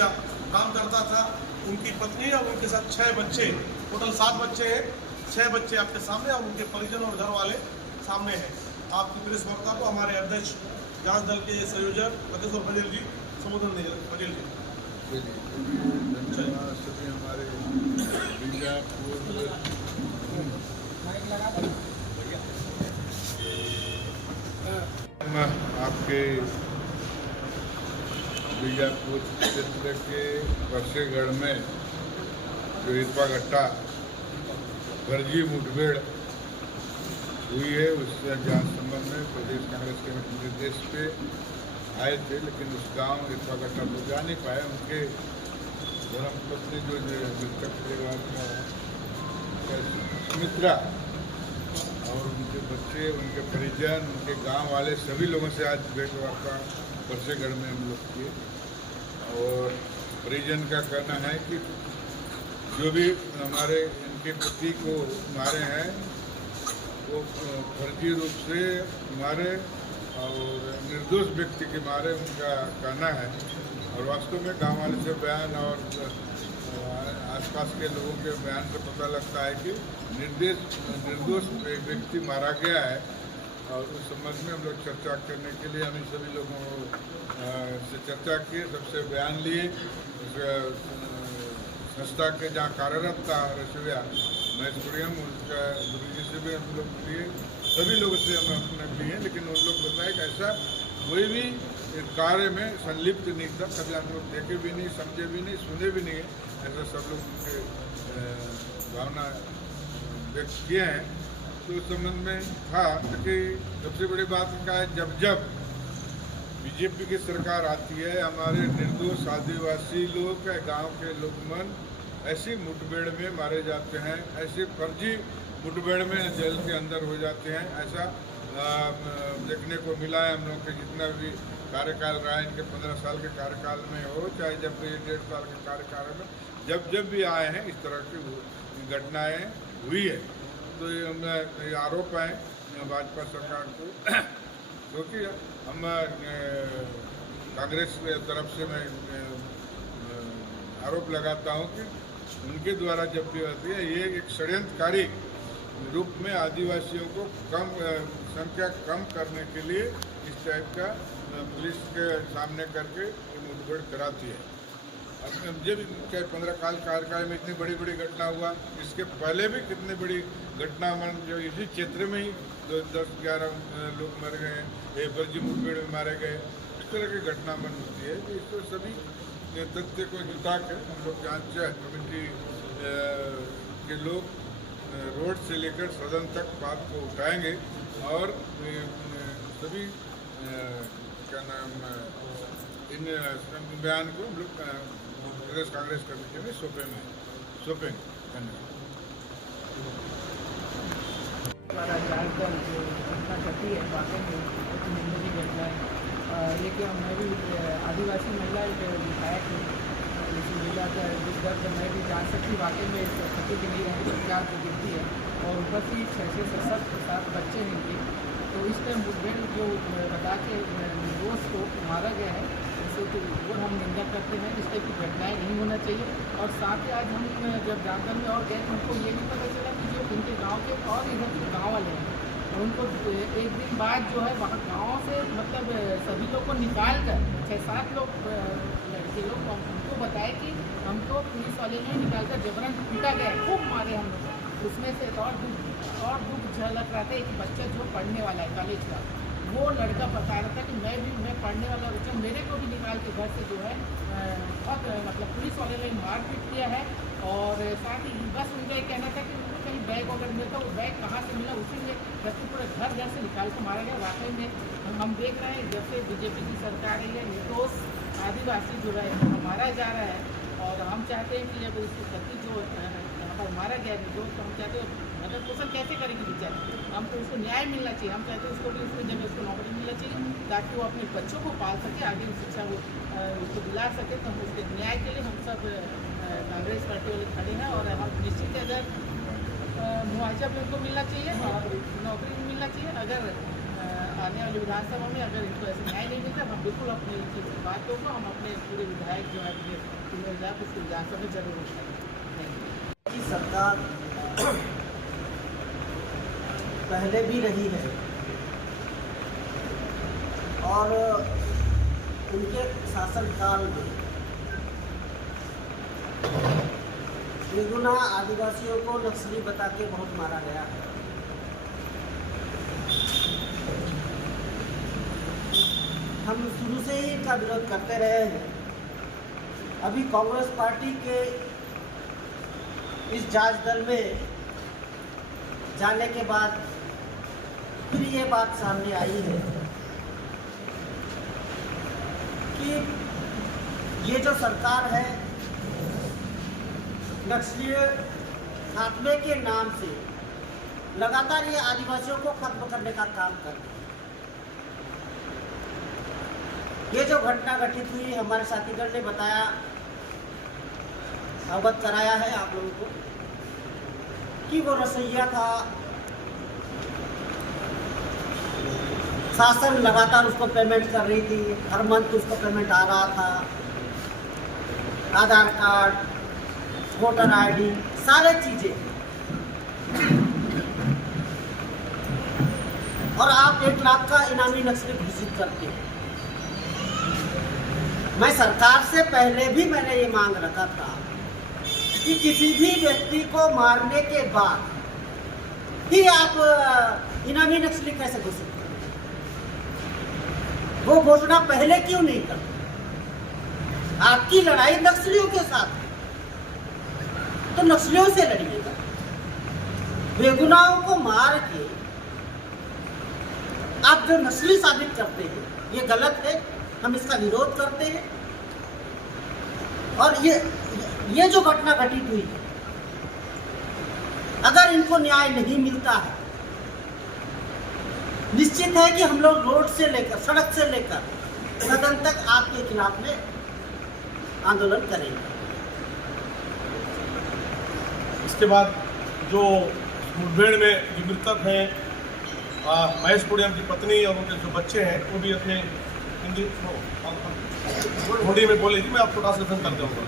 काम करता था। उनकी पत्नी और उनके साथ 6 बच्चे, टोटल 7 बच्चे हैं। 6 बच्चे आपके सामने और उनके परिजन और घर वाले सामने हैं। आपकी प्रेस वार्ता को हमारे अध्यक्ष जांच दल के संयोजक मधेश्वर पटेल जी संबोधन देंगे। पटेल जी सभी हमारे आपके बीजापुर क्षेत्र के परसेगढ़ में जो इरपा गट्टा फर्जी मुठभेड़ हुई है, उससे जांच संबंध में प्रदेश कांग्रेस के निर्देश पे आए थे, लेकिन उस गांव इरपा गट्टा को जा नहीं पाए। उनके धर्मपत्नी जो मृतक परिवार का सुमित्रा और उनके बच्चे, उनके परिजन, उनके गांव वाले सभी लोगों से आज भेंट वार्ता परसेगढ़ में हम लोग किए। और परिजन का कहना है कि जो भी हमारे इनके पति को मारे हैं वो फर्जी रूप से मारे और निर्दोष व्यक्ति के मारे, उनका कहना है। और वास्तव में गांव वाले से बयान और आसपास के लोगों के बयान से पता लगता है कि निर्दोष व्यक्ति मारा गया है। और उस संबंध में हम लोग चर्चा करने के लिए हम सभी लोगों से चर्चा किए, सबसे बयान लिए। संस्था के जहाँ कार्यरत था रसोईया मैथुरियम, उनका गुरु जी से भी हम लोग लिए, सभी लोगों से हम अपने लिए। लेकिन उन लोग बताए कि ऐसा कोई भी कार्य में संलिप्त नहीं था, कभी हम लोग देखे भी नहीं, समझे भी नहीं, सुने भी नहीं है, ऐसा सब लोग उनके भावना व्यक्त किए हैं। तो उस संबंध में था कि सबसे बड़ी बात क्या है, जब बीजेपी की सरकार आती है, हमारे निर्दोष आदिवासी लोग, गांव के लोग मन ऐसी मुठभेड़ में मारे जाते हैं, ऐसे फर्जी मुठभेड़ में जेल के अंदर हो जाते हैं। ऐसा देखने को मिला है। हम लोग के जितना भी कार्यकाल रहा है, इनके 15 साल के कार्यकाल में हो, चाहे जब भी 1.5 साल के कार्यकाल में जब भी आए हैं, इस तरह की घटनाएं हुई है। तो ये आरोप है भाजपा सरकार को, क्योंकि हम कांग्रेस की तरफ से मैं आरोप लगाता हूं कि उनके द्वारा जब भी होती है, ये एक षड्यंत्रकारी रूप में आदिवासियों को संख्या कम करने के लिए इस टाइप का पुलिस के सामने करके मुठभेड़ कराती है। अब जब 15 साल कार्यकाल में इतनी बड़ी घटना हुआ, इसके पहले भी कितनी बड़ी घटना जो इसी क्षेत्र में ही 10-11 लोग मर गए, फर्जी मुठभेड़ में मारे गए, इस तरह की घटना होती है। तो इसको सभी तथ्य को जुटा कर हम लोग जांच कमेटी के लोग रोड से लेकर सदन तक बात को उठाएंगे और सभी क्या नाम इन बयान को हम लोग प्रदेश कांग्रेस कमेटी में सौंपेंगे। धन्यवाद। हमारा जांच दल जो घटना घटी है, वाकई में बहुत निंदनीय घटना है। लेकिन मैं भी आदिवासी महिला विधायक हूँ, लेकिन महिला का दर्द मैं भी जान सकती, वाकई में छुट्टी की नहीं रहती, सरकार को गिरती है और ऊपर से 6-7 बच्चे हैं इनके। तो इस टाइम मुठभेड़ जो बता के निर्दोष को मारा गया है, इससे तो वो हम निंदा करते हैं। इस टाइप की घटनाएँ नहीं होना चाहिए। और साथ ही आज हम जब जानकारी में और गए, हमको ये भी पता चला कि जो इनके गाँव के और इधर के गाँव वाले हैं, उनको एक दिन बाद जो है वहाँ गाँव से मतलब सभी लोग को निकाल कर 6-7 लोग लड़के लोग उनको बताए कि हमको पुलिस वाले ने निकाल कर जबरन पीटा गया, खूब मारे हम लोग। उसमें से और दुख झलक रहा था। एक बच्चा जो पढ़ने वाला है कॉलेज का, वो लड़का बता रहा था कि मैं पढ़ने वाला बच्चा, मेरे को भी निकाल के घर से जो है बहुत मतलब पुलिस वाले ने मारपीट किया है। और साथ ही बस उनका ये कहना था कि उनको कहीं बैग वगैरह मिलता, वो बैग कहाँ से मिला, उसी में जबकि पूरे घर से निकाल के मारा गया। वाकई में हम देख रहे हैं जब से बीजेपी की सरकार है, निर्दोष आदिवासी जो है मारा जा रहा है। और हम चाहते हैं कि जब उसकी पति जो यहाँ पर मारा गया निर्दोष, तो हम चाहते हैं मतलब पोषण कैसे करेंगे बेचारे, हमको उसको न्याय मिलना चाहिए। हम चाहते हैं उसको भी उसमें जब उसको नौकरी मिलना चाहिए ताकि वो अपने बच्चों को पाल सके, आगे शिक्षा वो उसको दिला सके। तो हम उसके न्याय के लिए हम सब कांग्रेस पार्टी वाले खड़े हैं। और हम निश्चित अगर मुआवजा भी उनको मिलना चाहिए और नौकरी भी मिलना चाहिए। अगर आने वाली विधानसभा में अगर इनको ऐसे न्याय नहीं मिलता, हम बिल्कुल अपने इस बात को हम अपने पूरे विधायक जो है अपने तीनों विधायक इसकी विधानसभा में जरूर उठाएंगे। की सरकार पहले भी रही है और उनके शासनकाल में बेगुनाह आदिवासियों को नक्सली बता के बहुत मारा गया है। हम शुरू से ही इनका विरोध करते रहे हैं। अभी कांग्रेस पार्टी के इस जांच दल में जाने के बाद फिर ये बात सामने आई है कि ये जो सरकार है नक्सली खात्मे के नाम से लगातार ये आदिवासियों को खत्म करने का काम कर रही है। ये जो घटना घटित हुई हमारे साथीगण ने बताया, अवगत कराया है आप लोगों को कि वो रसैया था, शासन लगातार उसको पेमेंट कर रही थी, हर मंथ उसको पेमेंट आ रहा था, आधार कार्ड, वोटर आईडी, सारे चीजें, और आप 1 लाख का इनामी नक्सली घोषित करते हैं। मैं सरकार से पहले भी मैंने ये मांग रखा था कि किसी भी व्यक्ति को मारने के बाद ही आप इनामी नक्सली कैसे घोषित करें? वो घोषणा पहले क्यों नहीं करते? आपकी लड़ाई नक्सलियों के साथ है तो नक्सलियों से लड़िएगा। बेगुनाहों को मार के आप जो नस्ली साबित करते हैं ये गलत है, हम इसका विरोध करते हैं। और ये जो घटना घटित हुई है, अगर इनको न्याय नहीं मिलता है, निश्चित है कि हम लोग रोड से लेकर, सड़क से लेकर सदन तक आपके खिलाफ में आंदोलन करेंगे। इसके बाद जो मुठभेड़ में जो मृतक हैं महेश कुड़ियम की पत्नी और उनके जो बच्चे हैं वो भी अपने हिंदी में बोलेगी। मैं आपको ट्रांसलेशन कर दूँगा।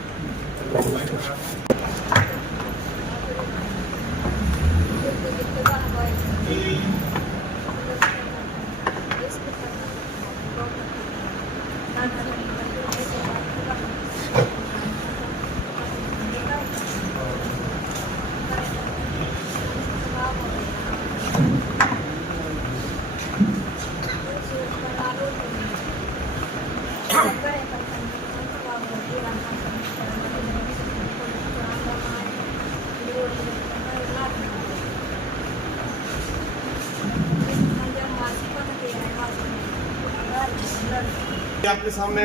आपके सामने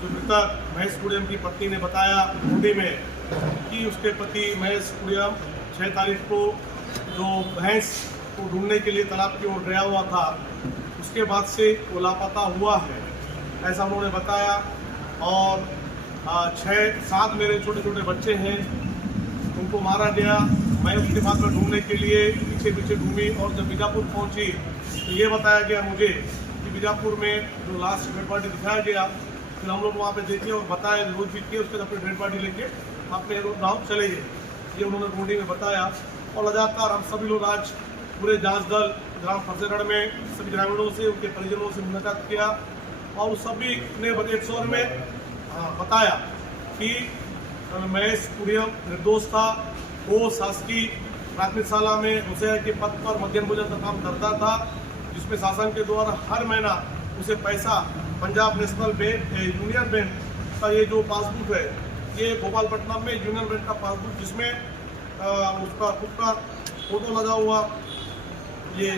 जो मृतक महेश कुड़ियम की पत्नी ने बताया हिंदी में कि उसके पति महेश कुड़ियम 6 तारीख को जो भैंस को ढूंढने के लिए तालाब की ओर गया हुआ था, उसके बाद से वो लापता हुआ है, ऐसा उन्होंने बताया। और 6-7 मेरे छोटे छोटे बच्चे हैं, उनको मारा गया। मैं उसके बाद में ढूंढने के लिए पीछे पीछे घूमी और जब बीजापुर पहुंची तो ये बताया गया मुझे कि बीजापुर में जो लास्ट डेड बॉडी दिखाया गया, फिर हम लोग वहाँ पे देखे और बताया रोज भी किए, उसके अपने डेड बॉडी लेके अपने गाँव चले गए, ये उन्होंने ढूंढी में बताया। और लगातार हम सभी लोग आज पूरे जांच दल ग्राम फरसेगढ़ में सभी ग्रामीणों से, उनके परिजनों से मुलाकात किया और उस सभी ने एक स्वर में बताया कि महेश कुड़ियम निर्दोष था। वो शासकीय प्राथमिक शाला में मुसैया के पद पर मध्याह्न भोजन का काम करता था, जिसमें शासन के द्वारा हर महीना उसे पैसा Punjab national bank, union bank का ये जो पासबुक है, ये भोपालपट्टनम में यूनियन बैंक का पासबुक, जिसमें उसका खुद का फोटो लगा हुआ, ये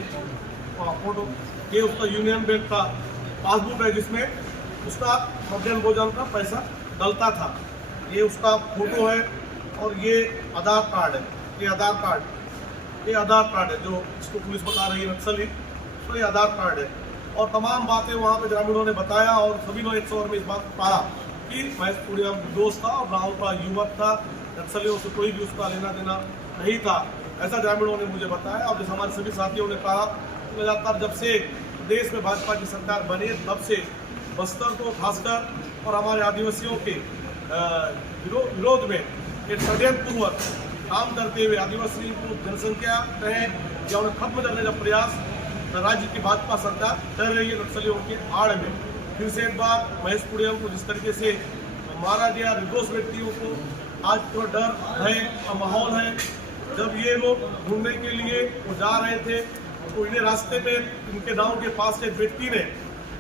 फोटो, ये उसका यूनियन बैंक का पासबुक है जिसमें उसका मध्याह्न भोजन का पैसा डलता था। ये उसका फोटो है और ये आधार कार्ड है, ये आधार कार्ड है जो इसको पुलिस बता रही है नक्सली, तो ये आधार कार्ड है। और तमाम बातें वहाँ पे ग्रामीणों ने बताया और सभी ने एक स्वर में इस बात को कहा कि महेश कुड़ियम दोस्त था और गाँव का युवक था, नक्सलियों से कोई भी उसका लेना देना नहीं था, ऐसा ग्रामीणों ने मुझे बताया। और जैसे हमारे सभी साथियों ने कहा, लगातार जब से प्रदेश में भाजपा की सरकार बनी है तब से बस्तर को खासकर और हमारे आदिवासियों के विरोध में एक षड्यंत्रपूर्वक काम करते हुए आदिवासी को जनसंख्या कहें या उन्हें खत्म करने का प्रयास राज्य की भाजपा सरकार कर रही है नक्सलियों के आड़ में। फिर से एक बार महेश कुड़ियम को जिस तरीके से मारा गया, निर्दोष व्यक्तियों को आज पूरा डर है और माहौल है। जब ये लोग ढूंढने के लिए वो जा रहे थे तो इन्हें रास्ते में इनके गांव के पास एक व्यक्ति ने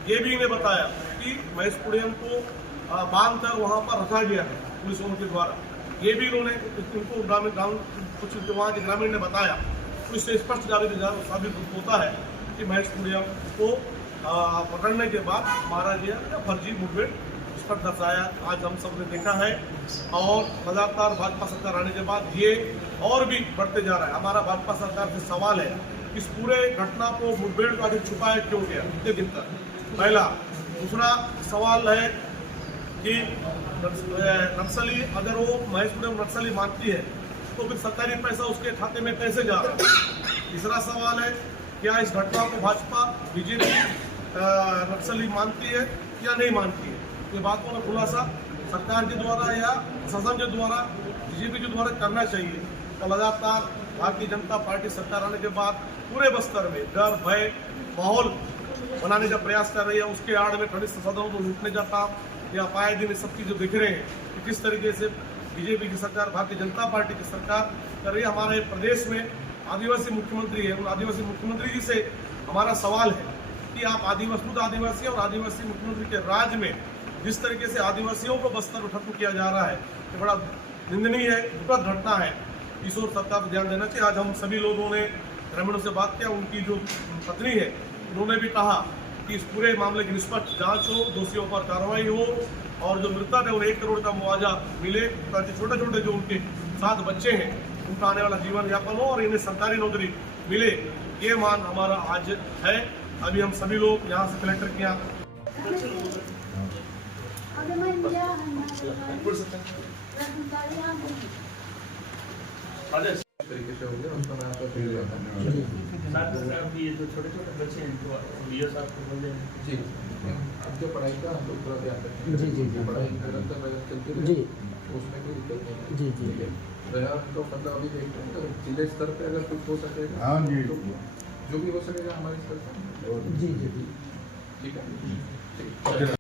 ये भी इन्हें बताया कि महेश कुड़ियम को बांध कर वहाँ पर रखा गया है पुलिस के द्वारा। ये भी इन्होंने इनको ग्रामीण कुछ वहाँ के ग्रामीण ने बताया। तो इससे स्पष्ट साबित होता है कि महेश कुड़ियम को पकड़ने के बाद मारा गया या फर्जी मुठभेड़ इस पर दर्शाया आज हम सब ने देखा है। और लगातार भाजपा सरकार आने के बाद ये और भी बढ़ते जा रहा है। हमारा भाजपा सरकार से सवाल है इस पूरे घटना को मुठभेड़ को आगे छुपाया क्यों गया इतने दिन तक, पहला। दूसरा सवाल है कि नक्सली अगर वो महेश कुड़ियम नक्सली मानती है तो फिर सरकारी पैसा उसके खाते में कैसे जा रहा है। तीसरा सवाल है क्या इस घटना को भाजपा बीजेपी नक्सली मानती है या नहीं मानती है। ये बातों का खुलासा सरकार के द्वारा या प्रशासन के द्वारा बीजेपी के द्वारा करना चाहिए। और लगातार भारतीय जनता पार्टी सरकार आने के बाद पूरे बस्तर में डर भय माहौल बनाने का प्रयास कर रही है। उसके आड़ में खनिज संसाधनों को लूटने का काम या पाए दिन सब चीज़ें दिख रहे हैं कि किस तरीके से बीजेपी की सरकार भारतीय जनता पार्टी की सरकार कर रही है। हमारे प्रदेश में आदिवासी मुख्यमंत्री है, उन आदिवासी मुख्यमंत्री जी से हमारा सवाल है कि आप आदिवासी और आदिवासी मुख्यमंत्री के राज्य में जिस तरीके से आदिवासियों को बस्तर में खत्म किया जा रहा है ये बड़ा निंदनीय है, दुखद घटना है। इस ओर सरकार को ध्यान देना चाहिए। आज हम सभी लोगों ने ग्रामीणों से बात किया, उनकी जो पत्नी है उन्होंने भी कहा कि इस पूरे मामले की निष्पक्ष जांच हो, दोषियों पर कार्रवाई हो और जो मृतक है उन्हें 1 करोड़ का मुआवजा मिले ताकि छोटे छोटे जो उनके 7 बच्चे हैं उनका आने वाला जीवन यापन हो और इन्हें सरकारी नौकरी मिले। ये मान हमारा आज है। अभी हम सभी लोग यहाँ से कलेक्टर के यहाँ तरीके से हो गया उसका मैं आपको फिर जाता हूँ। ये जो छोटे छोटे बच्चे हैं इनको भैया साहब को बोल दें जी अब जो पढ़ाई का हम लोग पूरा ध्यान रखें। जी जी जी पढ़ाई निरंतर चलती रहे उसमें कोई दिक्कत नहीं। जी जी प्रयास तो मतलब अभी देखते हैं तो जिले स्तर पे अगर कुछ हो सकेगा हाँ जी तो जो भी हो सकेगा हमारे स्तर पर। जी जी ठीक है।